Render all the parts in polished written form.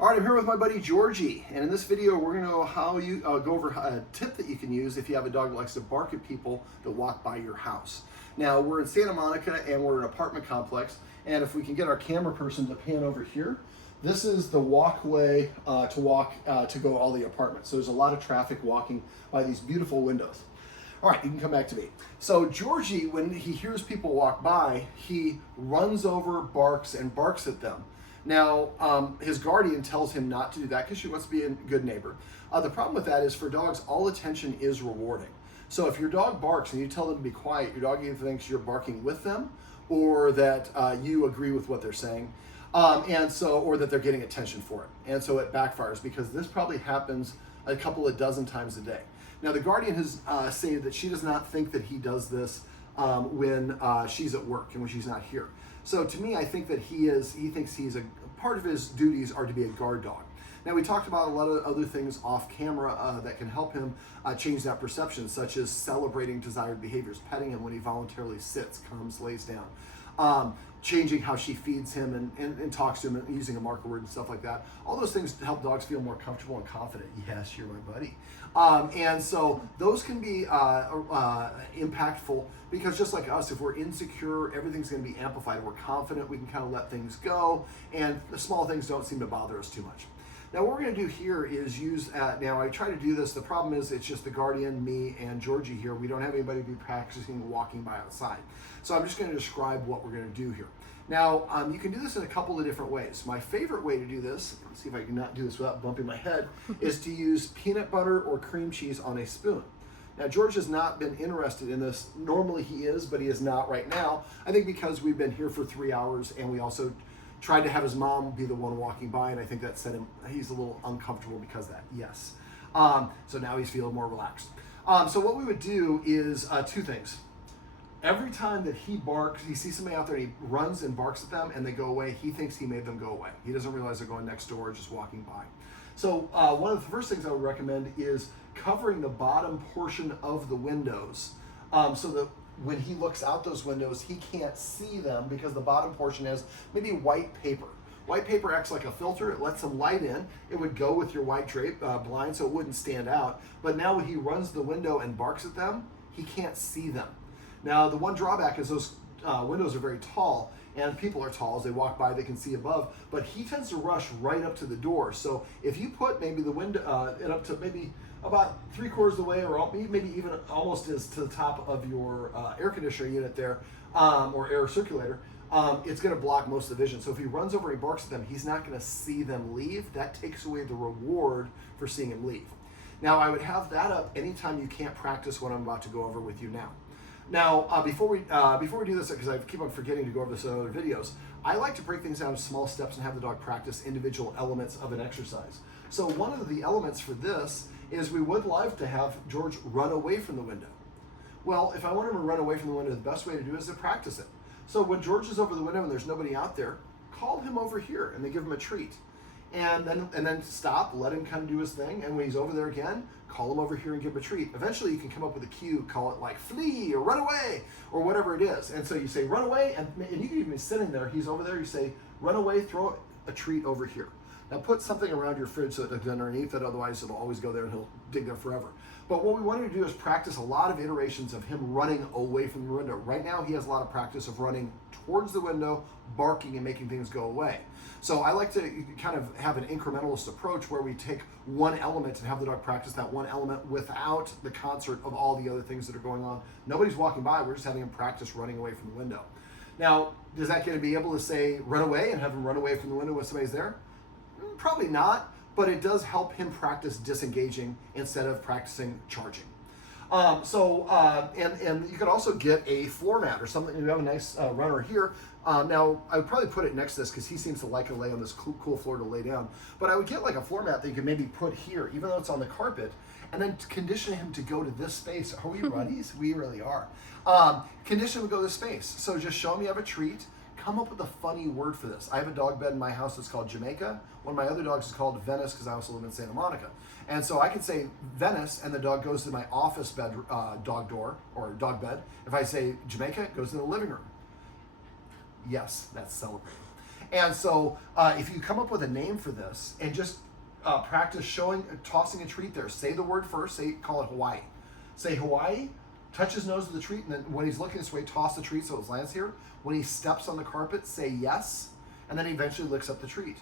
All right, I'm here with my buddy Georgie, and in this video we're going to know how you go over a tip that you can use if you have a dog that likes to bark at people that walk by your house. Now, we're in Santa Monica and we're in an apartment complex, and if we can get our camera person to pan over here, this is the walkway to go all the apartments. So there's a lot of traffic walking by these beautiful windows. All right, you can come back to me. So Georgie, when he hears people walk by, he runs over, barks, and barks at them. Now, his guardian tells him not to do that because she wants to be a good neighbor. The problem with that is for dogs, all attention is rewarding. So if your dog barks and you tell them to be quiet, your dog either thinks you're barking with them or that you agree with what they're saying, or that they're getting attention for it. And so it backfires because this probably happens a couple of dozen times a day. Now, the guardian has stated that she does not think that he does this when she's at work and when she's not here. So to me, I think that he thinks he's a part of his duties are to be a guard dog. Now, we talked about a lot of other things off camera that can help him change that perception, such as celebrating desired behaviors, petting him when he voluntarily sits, comes, lays down, changing how she feeds him and talks to him and using a marker word and stuff like that. All those things help dogs feel more comfortable and confident. Yes, you're my buddy. And so those can be impactful because just like us, if we're insecure, everything's going to be amplified. If we're confident, we can kind of let things go, and the small things don't seem to bother us too much. Now, what we're going to do here is use, now I try to do this, the problem is it's just the guardian, me, and Georgie here. We don't have anybody to be practicing walking by outside. So I'm just going to describe what we're going to do here. Now, you can do this in a couple of different ways. My favorite way to do this, let's see if I can not do this without bumping my head, is to use peanut butter or cream cheese on a spoon. Now, George has not been interested in this. Normally he is, but he is not right now. I think because we've been here for 3 hours and we also tried to have his mom be the one walking by, and I think that set him, he's a little uncomfortable because of that, yes. So now he's feeling more relaxed. So what we would do is two things. Every time that he barks, he sees somebody out there and he runs and barks at them and they go away, he thinks he made them go away. He doesn't realize they're going next door or just walking by. So one of the first things I would recommend is covering the bottom portion of the windows so that when he looks out those windows, he can't see them because the bottom portion has maybe white paper. White paper acts like a filter. It lets some light in. It would go with your white drape blind so it wouldn't stand out. But now when he runs the window and barks at them, he can't see them. Now, the one drawback is those windows are very tall, and people are tall. As they walk by, they can see above, but he tends to rush right up to the door. So if you put maybe the window it up to maybe about 3/4 of the way, or maybe even almost as to the top of your air conditioner unit there, or air circulator, it's going to block most of the vision. So if he runs over and he barks at them, he's not going to see them leave. That takes away the reward for seeing him leave. Now, I would have that up anytime you can't practice what I'm about to go over with you now. Now, before we do this, because I keep on forgetting to go over this in other videos, I like to break things down into small steps and have the dog practice individual elements of an exercise. So one of the elements for this is we would like to have George run away from the window. Well, if I want him to run away from the window, the best way to do it is to practice it. So when George is over the window and there's nobody out there, call him over here and they give him a treat. And then stop, let him come do his thing, and when he's over there again, call him over here and give him a treat. Eventually you can come up with a cue, call it like flee or run away or whatever it is. And so you say run away, and you can even be sitting there, he's over there, you say run away, throw a treat over here. Now put something around your fridge so it doesn't underneath it, otherwise it'll always go there and he'll dig there forever. But what we want to do is practice a lot of iterations of him running away from the window. Right now he has a lot of practice of running towards the window, barking and making things go away. So I like to kind of have an incrementalist approach where we take one element and have the dog practice that one element without the concert of all the other things that are going on. Nobody's walking by, we're just having him practice running away from the window. Now, is that going to be able to say run away and have him run away from the window when somebody's there? Probably not, but it does help him practice disengaging instead of practicing charging. And you could also get a floor mat or something. You have a nice runner here. Now, I would probably put it next to this because he seems to like to lay on this cool floor to lay down. But I would get like a floor mat that you could maybe put here, even though it's on the carpet, and then condition him to go to this space. Are we buddies? We really are. Condition him to go to this space. So just show him you have a treat. Come up with a funny word for this. I have a dog bed in my house that's called Jamaica. One of my other dogs is called Venice because I also live in Santa Monica. And so I can say Venice and the dog goes to my office bed, dog door or dog bed. If I say Jamaica, it goes to the living room. Yes, that's celebrating. And so if you come up with a name for this and just practice tossing a treat there, say the word first, call it Hawaii. Say Hawaii, touch his nose with the treat, and then when he's looking this way, toss the treat so it lands here. When he steps on the carpet, say yes, and then he eventually licks up the treat.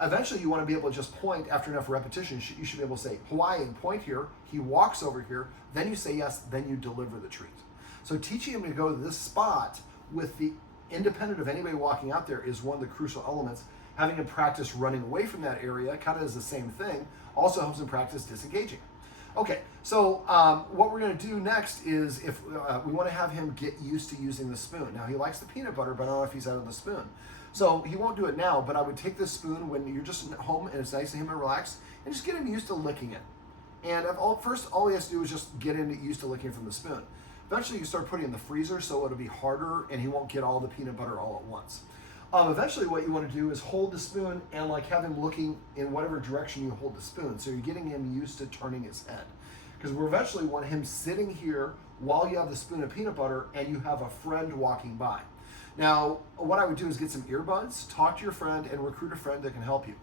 Eventually, you want to be able to just point after enough repetition. You should be able to say Hawaii and point here. He walks over here. Then you say yes. Then you deliver the treat. So teaching him to go to this spot with the independent of anybody walking out there is one of the crucial elements. Having him practice running away from that area kind of is the same thing. Also helps him practice disengaging. Okay, so what we're going to do next is if we want to have him get used to using the spoon. Now, he likes the peanut butter, but I don't know if he's out of the spoon. So he won't do it now, but I would take this spoon when you're just at home and it's nice to him and relax, and just get him used to licking it. And first, all he has to do is just get him used to licking from the spoon. Eventually, you start putting it in the freezer, so it'll be harder, and he won't get all the peanut butter all at once. Eventually, what you want to do is hold the spoon and have him looking in whatever direction you hold the spoon. So you're getting him used to turning his head. Because we eventually want him sitting here while you have the spoon of peanut butter and you have a friend walking by. Now, what I would do is get some earbuds, talk to your friend, and recruit a friend that can help you.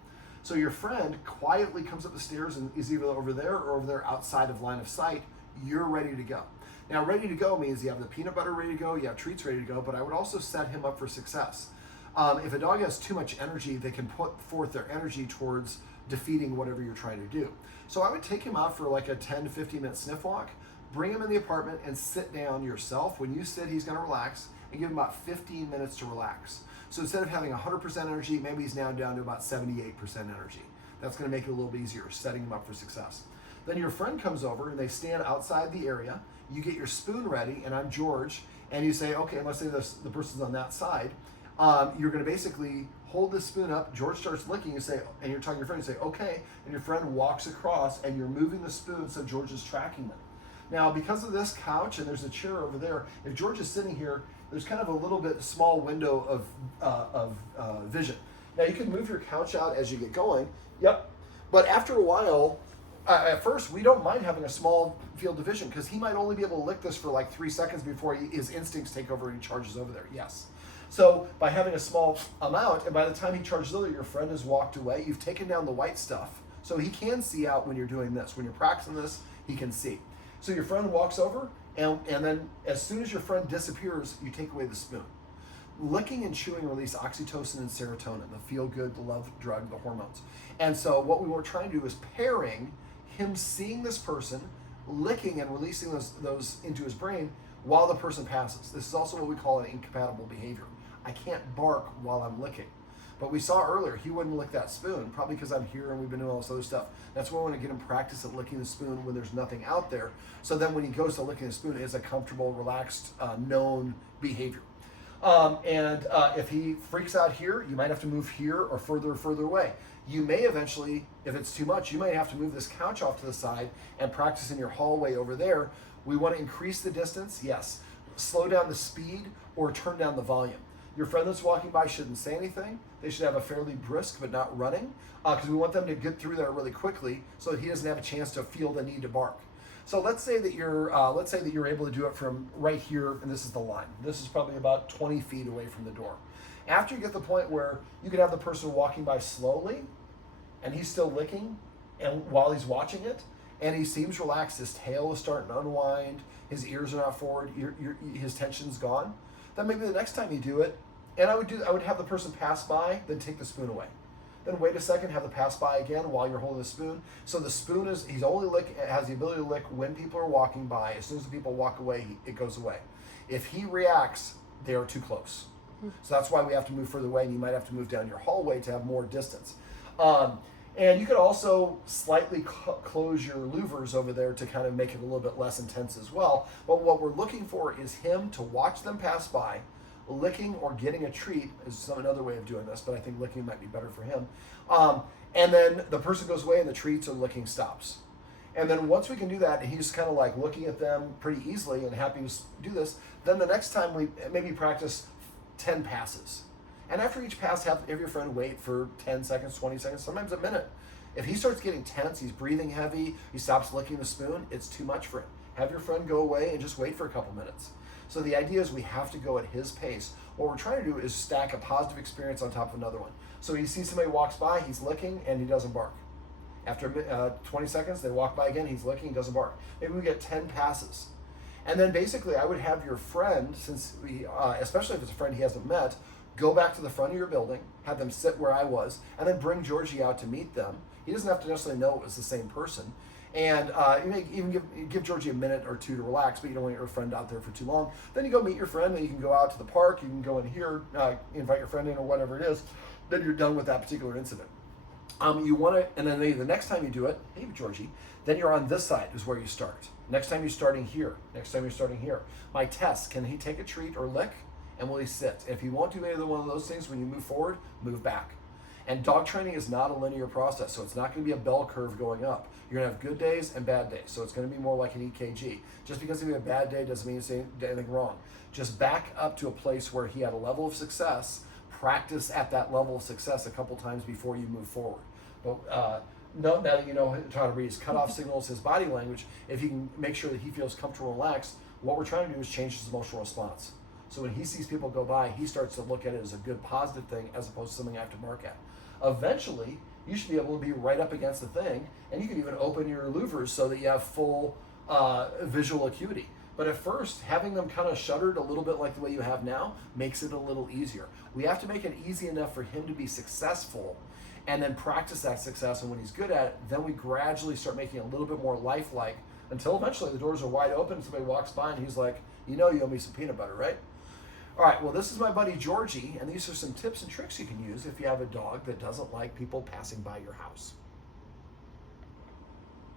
So your friend quietly comes up the stairs and is either over there or over there outside of line of sight. You're ready to go. Now, ready to go means you have the peanut butter ready to go, you have treats ready to go, but I would also set him up for success. If a dog has too much energy, they can put forth their energy towards defeating whatever you're trying to do. So I would take him out for like a 10 to 15 minute sniff walk, bring him in the apartment and sit down yourself. When you sit, he's going to relax, and give him about 15 minutes to relax. So instead of having 100% energy, maybe he's now down to about 78% energy. That's going to make it a little bit easier, setting him up for success. Then your friend comes over and they stand outside the area. You get your spoon ready, and I'm George, and you say, okay, let's say the person's on that side. You're going to basically hold the spoon up. George starts licking. You say, and you're talking to your friend. You say, okay, and your friend walks across, and you're moving the spoon so George is tracking them. Now, because of this couch and there's a chair over there, if George is sitting here, there's kind of a little bit small window of vision. Now, you can move your couch out as you get going. Yep. But after a while, at first, we don't mind having a small field of vision because he might only be able to lick this for like 3 seconds before his instincts take over and he charges over there. Yes. So by having a small amount, and by the time he charges over, your friend has walked away. You've taken down the white stuff. So he can see out when you're doing this. When you're practicing this, he can see. So your friend walks over, and then as soon as your friend disappears, you take away the spoon. Licking and chewing release oxytocin and serotonin, the feel-good, the love drug, the hormones. And so what we were trying to do is pairing him seeing this person, licking and releasing those into his brain while the person passes. This is also what we call an incompatible behavior. I can't bark while I'm licking. But we saw earlier, he wouldn't lick that spoon, probably because I'm here and we've been doing all this other stuff. That's why I want to get him practice at licking the spoon when there's nothing out there. So then when he goes to licking the spoon, it's a comfortable, relaxed, known behavior. If he freaks out here, you might have to move here or further away. You may eventually, if it's too much, you might have to move this couch off to the side and practice in your hallway over there. We want to increase the distance, yes. Slow down the speed or turn down the volume. Your friend that's walking by shouldn't say anything. They should have a fairly brisk but not running, because we want them to get through there really quickly so that he doesn't have a chance to feel the need to bark. So let's say that you're able to do it from right here, and this is the line. This is probably about 20 feet away from the door. After you get to the point where you can have the person walking by slowly, and he's still licking, and while he's watching it, and he seems relaxed, his tail is starting to unwind, his ears are not forward, his tension's gone. Then maybe the next time you do it, and I would have the person pass by, then take the spoon away. Then wait a second, have the pass by again while you're holding the spoon. So the spoon has the ability to lick when people are walking by. As soon as the people walk away, it goes away. If he reacts, they are too close. So that's why we have to move further away, and you might have to move down your hallway to have more distance. And you could also slightly close your louvers over there to kind of make it a little bit less intense as well. But what we're looking for is him to watch them pass by. Licking or getting a treat is another way of doing this, but I think licking might be better for him. And then the person goes away and the treats or licking stops. And then once we can do that, and he's kind of like looking at them pretty easily and happy to do this, then the next time we maybe practice 10 passes. And after each pass, have your friend wait for 10 seconds, 20 seconds, sometimes a minute. If he starts getting tense, he's breathing heavy, he stops licking the spoon, it's too much for him. Have your friend go away and just wait for a couple minutes. So the idea is we have to go at his pace. What we're trying to do is stack a positive experience on top of another one. So he sees somebody walks by, he's licking, and he doesn't bark. After 20 seconds, they walk by again, he's licking, he doesn't bark. Maybe we get 10 passes. And then basically I would have your friend, since especially if it's a friend he hasn't met, go back to the front of your building, have them sit where I was, and then bring Georgie out to meet them. He doesn't have to necessarily know it was the same person. And you may even give Georgie a minute or two to relax, but you don't want your friend out there for too long. Then you go meet your friend, then you can go out to the park, you can go in here, invite your friend in or whatever it is. Then you're done with that particular incident. You want to, and then the next time you do it, hey Georgie, then you're on this side is where you start. Next time you're starting here. Next time you're starting here. My test, can he take a treat or lick? And will he sit? If he won't do either one of those things, when you move forward, move back. And dog training is not a linear process, so it's not going to be a bell curve going up. You're going to have good days and bad days, so it's going to be more like an EKG. Just because you have a bad day doesn't mean you say anything wrong. Just back up to a place where he had a level of success, practice at that level of success a couple times before you move forward. But now that you know how to read his cutoff signals, his body language, if you can make sure that he feels comfortable and relaxed, what we're trying to do is change his emotional response. So when he sees people go by, he starts to look at it as a good positive thing as opposed to something I have to mark at. Eventually, you should be able to be right up against the thing, and you can even open your louvers so that you have full visual acuity. But at first, having them kind of shuttered a little bit like the way you have now makes it a little easier. We have to make it easy enough for him to be successful and then practice that success. And when he's good at it, then we gradually start making it a little bit more lifelike until eventually the doors are wide open and somebody walks by and he's like, you know, you owe me some peanut butter, right? All right, well, this is my buddy Georgie, and these are some tips and tricks you can use if you have a dog that doesn't like people passing by your house.